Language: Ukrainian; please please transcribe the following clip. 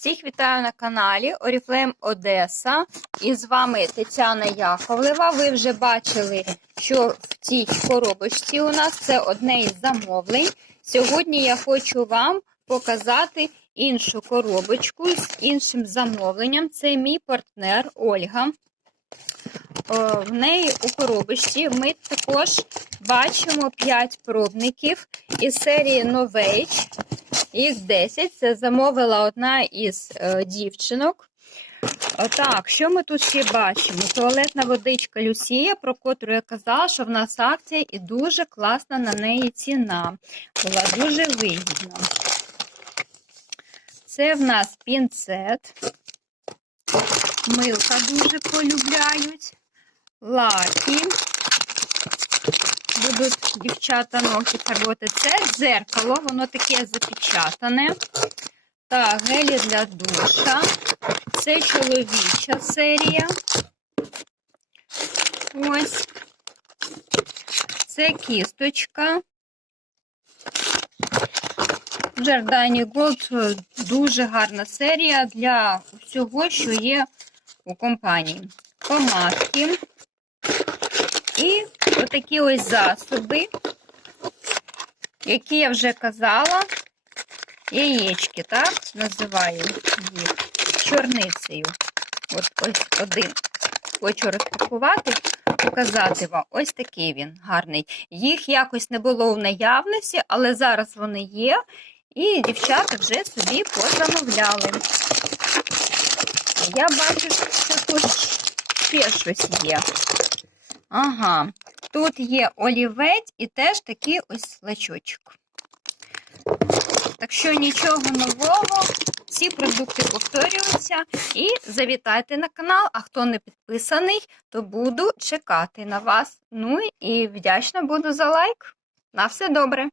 Всіх вітаю на каналі Oriflame Одеса. І з вами Тетяна Яковлева. Ви вже бачили, що в цій коробочці у нас це одне із замовлень. Сьогодні я хочу вам показати іншу коробочку з іншим замовленням. Це мій партнер Ольга. В неї у коробочці ми також бачимо 5 пробників із серії Novage. Їх 10. Це замовила одна із е, дівчинок. Так, що ми тут ще бачимо? Туалетна водичка Люсія, про котру я казала, що в нас акція і дуже класна на неї ціна. Була дуже вигідна. Це в нас пінцет. Милка дуже полюбляють. Лакі. Дівчата ногті фарбувати. Це дзеркало, воно таке запечатане. Так, гелі для душа. Це чоловіча серія. Ось. Це кісточка. Джордані Голд дуже гарна серія для всього, що є у компанії. Помадки. І отакі ось засоби, які я вже казала, яєчки, так, називаю їх чорницею. От ось один. Хочу розпакувати, показати вам. Ось такий він гарний. Їх якось не було в наявності, але зараз вони є. І дівчата вже собі позамовляли. Я бачу, що тут ще щось є. Ага, тут є олівець і теж такий ось лачочок. Так що нічого нового, всі продукти повторюються. І завітайте на канал, а хто не підписаний, то буду чекати на вас. Ну і вдячна буду за лайк. На все добре!